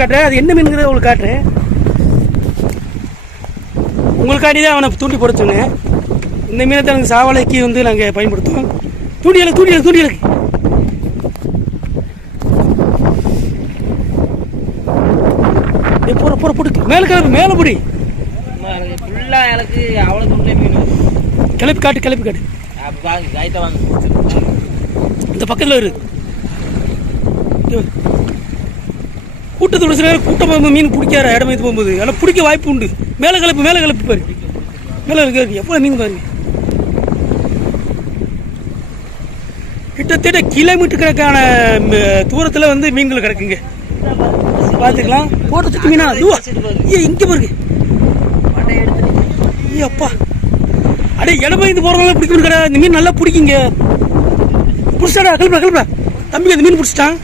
காட்டுறேன், அது என்ன மீனுங்கிறத உங்களுக்கு காட்டுறேன். உங்களுக்காண்டி தான் அவனை தூண்டி போட சொன்னேன். இந்த மீனை தான் நாங்கள் சாவலைக்கு வந்து நாங்கள் பயன்படுத்துவோம். தூண்டியலுக்கு போற போட்டு மேலே கிளப்பு, மேலே பிடி. கிளப்பி காட்டு. இந்த பக்கத்தில் இரு. கூட்டத்தோட சில நேரம் கூட்டம் மீன் பிடிக்கார இடம் இது போகும்போது அதெல்லாம் பிடிக்க வாய்ப்பு உண்டு. மேலே கிளப்பு பாரு. மேலே இருக்கு எவ்வளோ மீன் பாருங்க. கிட்டத்தட்ட கிலோமீட்டர் கணக்கான தூரத்தில் வந்து மீன்கள் கிடக்குங்க. பார்த்துக்கலாம். போட்டதுக்கு மீனா இங்கே பாருங்க. அப்பா அடே இடம்பெயர்ந்து போகிறவங்களாம் பிடிக்கணும் கடை. இந்த மீன் நல்லா பிடிக்குங்க. பிடிச்சாடா கிளம்புறா. தம்பி அந்த மீன் பிடிச்சிட்டான்.